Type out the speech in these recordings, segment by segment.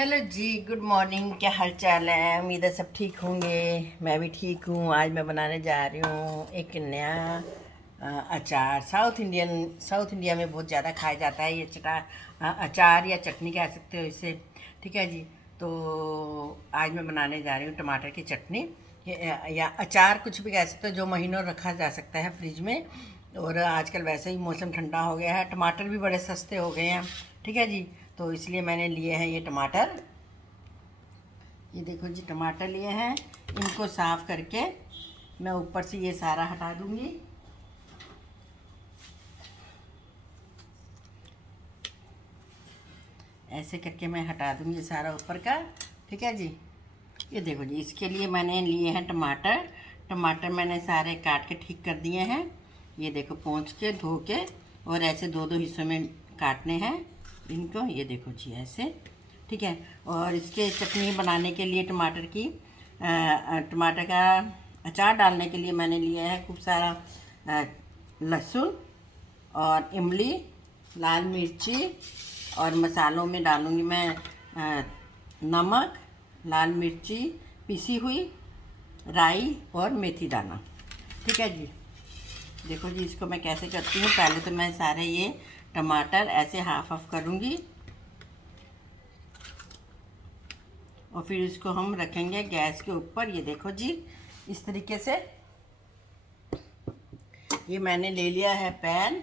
Hello जी, good morning. क्या हाल चाल है? उम्मीद है सब ठीक होंगे। मैं भी ठीक हूँ। आज मैं बनाने जा रही हूँ एक नया अचार। साउथ इंडिया में बहुत ज़्यादा खाया जाता है ये अचार या चटनी कह सकते हो इसे। ठीक है जी। तो आज मैं बनाने जा रही हूँ टमाटर की चटनी या अचार, कुछ भी कह सकते हो, जो महीनों रखा जा सकता है फ्रिज में। और आजकल वैसे ही मौसम ठंडा हो गया है, टमाटर भी बड़े सस्ते हो गए हैं। ठीक है जी। तो इसलिए मैंने लिए हैं ये टमाटर। ये देखो जी, टमाटर लिए हैं। इनको साफ़ करके मैं ऊपर से ये सारा हटा दूंगी। ऐसे करके मैं हटा दूंगी सारा ऊपर का। ठीक है जी। ये देखो जी, इसके लिए मैंने लिए हैं टमाटर। टमाटर मैंने सारे काट के ठीक कर दिए हैं। ये देखो, पोंछ के धो के और ऐसे दो दो हिस्सों में काटने हैं इनको। ये देखो जी, ऐसे। ठीक है। और इसके चटनी बनाने के लिए टमाटर का अचार डालने के लिए मैंने लिया है खूब सारा लहसुन और इमली, लाल मिर्ची, और मसालों में डालूँगी मैं नमक, लाल मिर्ची पिसी हुई, राई और मेथी दाना। ठीक है जी। देखो जी, इसको मैं कैसे करती हूँ। पहले तो मैं सारे ये टमाटर ऐसे हाफ हाफ करूँगी और फिर इसको हम रखेंगे गैस के ऊपर। ये देखो जी, इस तरीके से। ये मैंने ले लिया है पैन।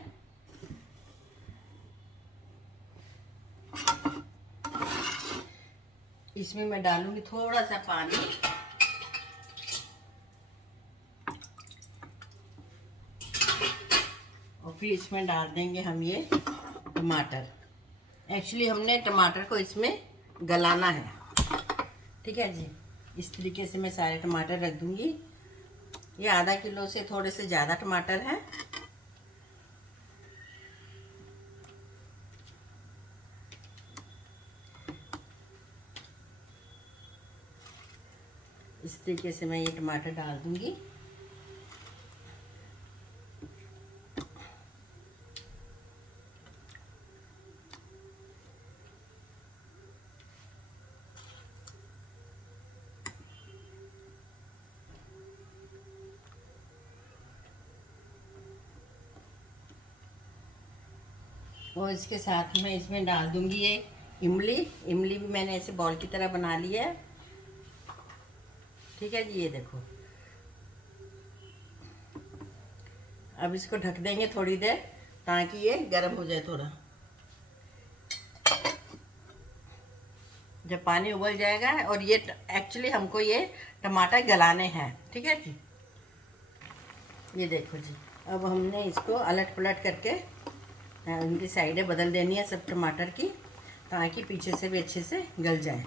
इसमें मैं डालूंगी थोड़ा सा पानी। और फिर इसमें डाल देंगे हम ये टमाटर। एक्चुअली हमने टमाटर को इसमें गलाना है। ठीक है जी। इस तरीके से मैं सारे टमाटर रख दूंगी। ये आधा किलो से थोड़े से ज़्यादा टमाटर हैं। इस तरीके से मैं ये टमाटर डाल दूंगी। और इसके साथ में इसमें डाल दूंगी ये इमली। इमली भी मैंने ऐसे बॉल की तरह बना लिया है। ठीक है जी। ये देखो, अब इसको ढक देंगे थोड़ी देर ताकि ये गर्म हो जाए थोड़ा। जब पानी उबल जाएगा, और ये एक्चुअली हमको ये टमाटर गलाने हैं। ठीक है जी। ये देखो जी, अब हमने इसको अलट पलट करके इनकी साइडें बदल देनी है सब टमाटर की, ताकि पीछे से भी अच्छे से गल जाए।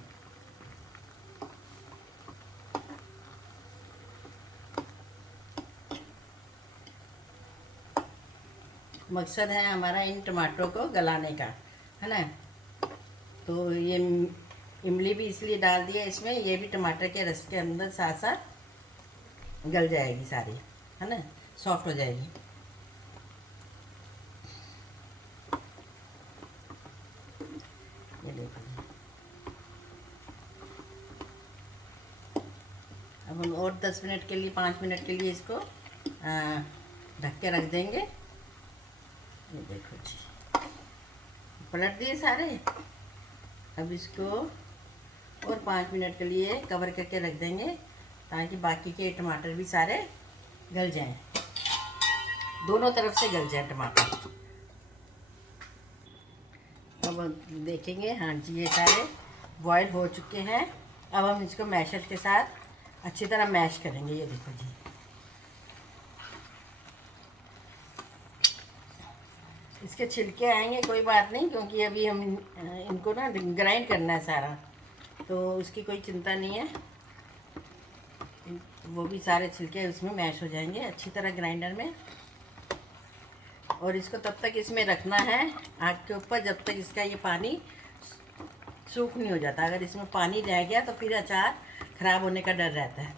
मकसद है हमारा इन टमाटरों को गलाने का, है ना। तो ये इमली भी इसलिए डाल दिया इसमें, ये भी टमाटर के रस के अंदर साथ साथ गल जाएगी सारी, है ना, सॉफ्ट हो जाएगी। ये देखो, अब हम और 10 मिनट के लिए, 5 मिनट के लिए इसको ढक के रख देंगे। ये देखो जी, पलट दिए सारे। अब इसको और 5 मिनट के लिए कवर करके रख देंगे ताकि बाकी के टमाटर भी सारे गल जाएं, दोनों तरफ से गल जाए टमाटर। अब देखेंगे, हाँ जी, ये सारे बॉयल हो चुके हैं। अब हम इसको मैशर के साथ अच्छी तरह मैश करेंगे। ये देखो जी, इसके छिलके आएंगे, कोई बात नहीं, क्योंकि अभी हम इनको ना ग्राइंड करना है सारा, तो उसकी कोई चिंता नहीं है। वो भी सारे छिलके उसमें मैश हो जाएंगे अच्छी तरह ग्राइंडर में। और इसको तब तक इसमें रखना है आग के ऊपर जब तक इसका ये पानी सूख नहीं हो जाता। अगर इसमें पानी रह गया तो फिर अचार खराब होने का डर रहता है।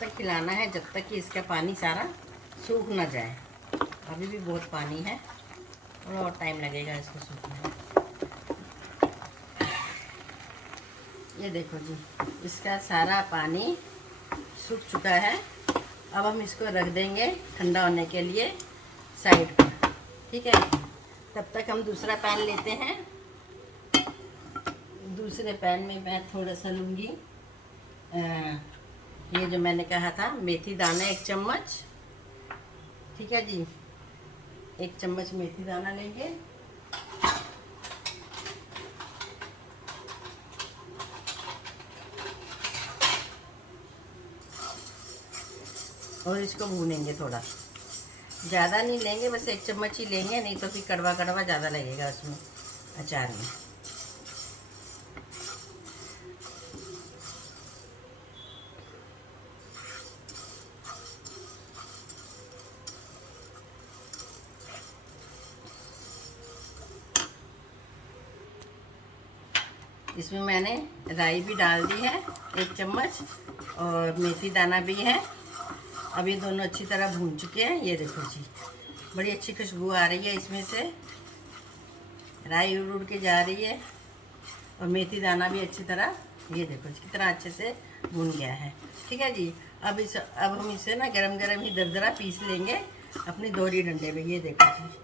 तक खिलाना है जब तक कि इसका पानी सारा सूख ना जाए। अभी भी बहुत पानी है, थोड़ा और टाइम लगेगा इसको सूखने में। ये देखो जी, इसका सारा पानी सूख चुका है। अब हम इसको रख देंगे ठंडा होने के लिए साइड पर, ठीक है। तब तक हम दूसरा पैन लेते हैं। दूसरे पैन में मैं थोड़ा सा लूँगी ये जो मैंने कहा था मेथी दाना 1 चम्मच, ठीक है जी। 1 चम्मच मेथी दाना लेंगे। और इसको भूनेंगे थोड़ा, ज़्यादा नहीं लेंगे, बस 1 चम्मच ही लेंगे, नहीं तो फिर कड़वा कड़वा ज़्यादा लगेगा उसमें अचार में। इसमें मैंने राई भी डाल दी है 1 चम्मच, और मेथी दाना भी है। अब ये दोनों अच्छी तरह भून चुके हैं। ये देखो जी, बड़ी अच्छी खुशबू आ रही है इसमें से, राई उड़ उड़ के जा रही है, और मेथी दाना भी अच्छी तरह, ये देखो जी कितना अच्छे से भून गया है, ठीक है जी। अब हम इसे ना गरम गरम ही दरदरा पीस लेंगे अपनी दोहरी डंडे में। ये देखो जी,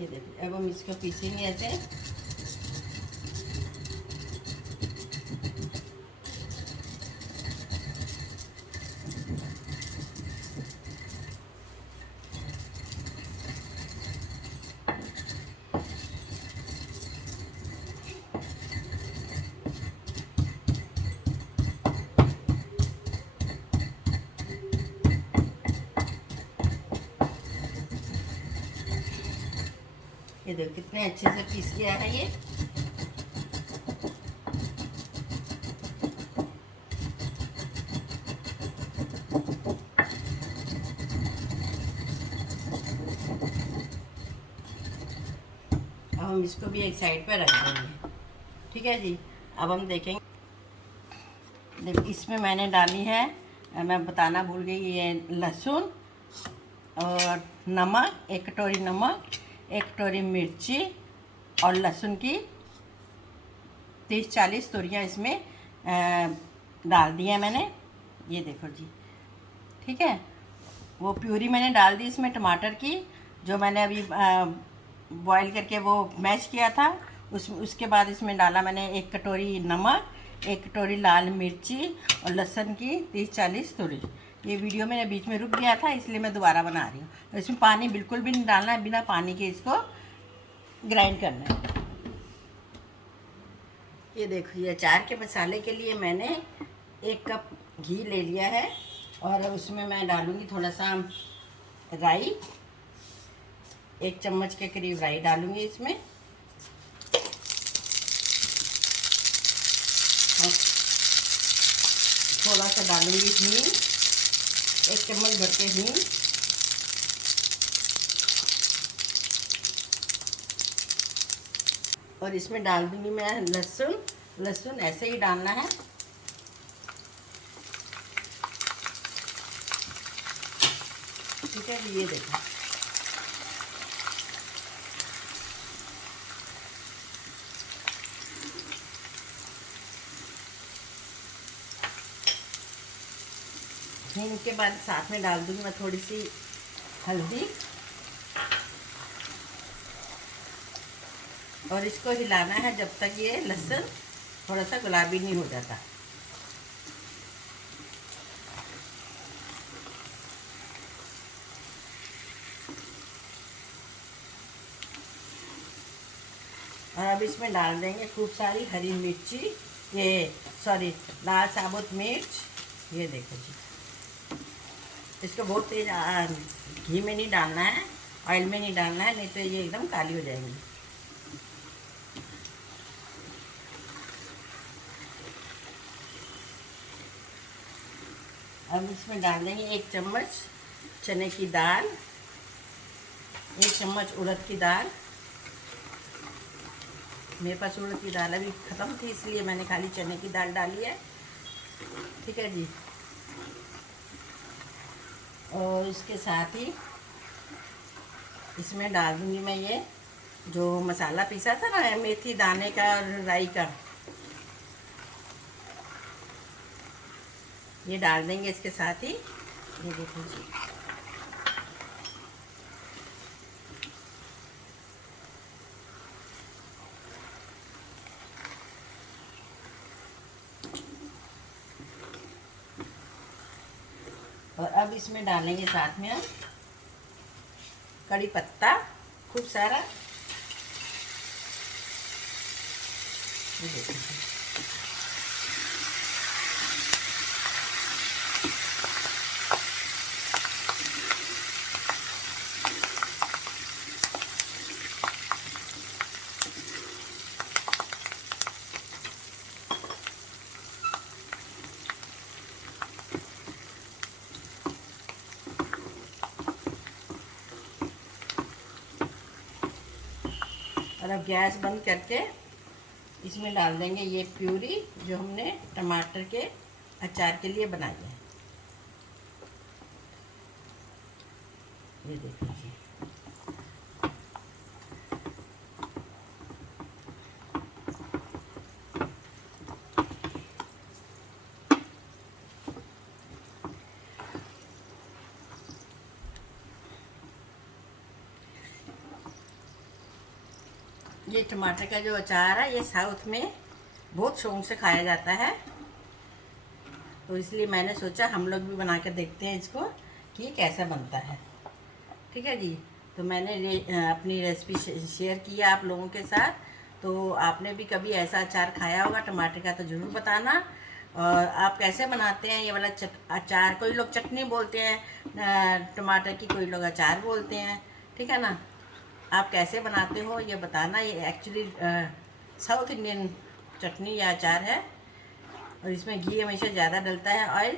ये देखो, अब हम इसको पीसेंगे ऐसे। ये देखो कितने अच्छे से पीस गया है ये। अब हम इसको भी एक साइड पे रख देंगे, ठीक है जी। अब हम देखेंगे, देखो इसमें मैंने डाली है, मैं बताना भूल गई, ये लहसुन और नमक, 1 कटोरी नमक, 1 कटोरी मिर्ची, और लहसुन की 30-40 तोरियाँ इसमें डाल दी है मैंने। ये देखो जी, ठीक है। वो प्यूरी मैंने डाल दी इसमें टमाटर की, जो मैंने अभी बॉईल करके वो मैश किया था। उसके बाद इसमें डाला मैंने 1 कटोरी नमक, 1 कटोरी लाल मिर्ची, और लहसुन की 30-40 तोरी। ये वीडियो मैंने बीच में रुक गया था, इसलिए मैं दोबारा बना रही हूँ। तो इसमें पानी बिल्कुल भी नहीं डालना है, बिना पानी के इसको ग्राइंड करना है। ये देखो, ये अचार के मसाले के लिए मैंने 1 कप घी ले लिया है, और उसमें मैं डालूँगी थोड़ा सा राई, 1 चम्मच के करीब राई डालूँगी इसमें। और थोड़ा सा डालूँगी हींग, 1 चम्मच भर के हींग, और इसमें डाल दूँगी मैं लहसुन। लहसुन ऐसे ही डालना है, ठीक है। ये देखो, हींग के बाद साथ में डाल दूँगी मैं थोड़ी सी हल्दी, और इसको हिलाना है जब तक ये लहसुन थोड़ा सा गुलाबी नहीं हो जाता। और अब इसमें डाल देंगे खूब सारी हरी मिर्ची, लाल साबुत मिर्च। ये देखो जी, इसको बहुत तेज घी में नहीं डालना है, ऑयल में नहीं डालना है, नहीं तो ये एकदम काली हो जाएंगी। अब इसमें डाल देंगे 1 चम्मच चने की दाल, 1 चम्मच उड़द की दाल, मेरे पास उड़द की दाल अभी ख़त्म थी, इसलिए मैंने खाली चने की दाल डाली है। ठीक है जी। और इसके साथ ही इसमें डाल दूँगी मैं ये जो मसाला पीसा था ना, मेथी दाने का और राई का, ये डाल देंगे इसके साथ ही। ये देखो जी। और अब इसमें डालेंगे साथ में हम कड़ी पत्ता खूब सारा। ये देखो जी। और अब गैस बंद करके इसमें डाल देंगे ये प्यूरी जो हमने टमाटर के अचार के लिए बनाई है। ये देखो जी। ये टमाटर का जो अचार है ये साउथ में बहुत शौक से खाया जाता है, तो इसलिए मैंने सोचा हम लोग भी बना कर देखते हैं इसको कि ये कैसा बनता है। ठीक है जी। तो मैंने अपनी रेसिपी शेयर की है आप लोगों के साथ। तो आपने भी कभी ऐसा अचार खाया होगा टमाटर का तो ज़रूर बताना। और आप कैसे बनाते हैं ये वाला अचार, कोई लोग चटनी बोलते हैं टमाटर की, कोई लोग अचार बोलते हैं। ठीक है ना, आप कैसे बनाते हो ये बताना। ये एक्चुअली साउथ इंडियन चटनी या अचार है, और इसमें घी हमेशा ज़्यादा डलता है, ऑयल,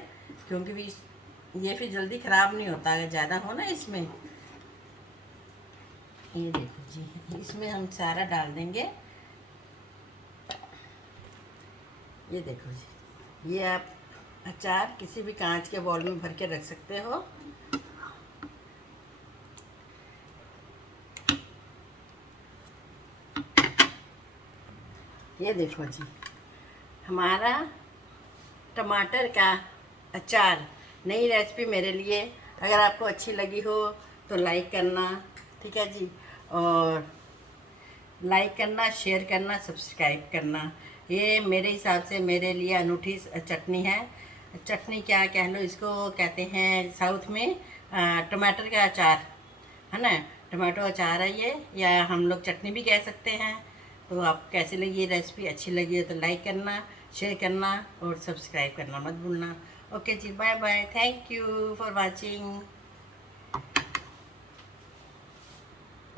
क्योंकि भी ये फिर जल्दी ख़राब नहीं होता अगर ज़्यादा हो ना इसमें। ये देखो जी, इसमें हम सारा डाल देंगे। ये देखो जी, ये आप अचार किसी भी कांच के बॉल में भर के रख सकते हो। ये देखो जी, हमारा टमाटर का अचार, नई रेसिपी मेरे लिए। अगर आपको अच्छी लगी हो तो लाइक करना। ठीक है जी। और लाइक करना, शेयर करना, सब्सक्राइब करना। ये मेरे हिसाब से मेरे लिए अनूठी चटनी है। चटनी क्या कह लो, इसको कहते हैं साउथ में टमाटर का अचार, है ना। टमाटो अचार है ये, या हम लोग चटनी भी कह सकते हैं। तो आप कैसी लगी ये रेसिपी, अच्छी लगी है तो लाइक करना, शेयर करना और सब्सक्राइब करना मत भूलना। ओके जी, bye bye, thank you for watching.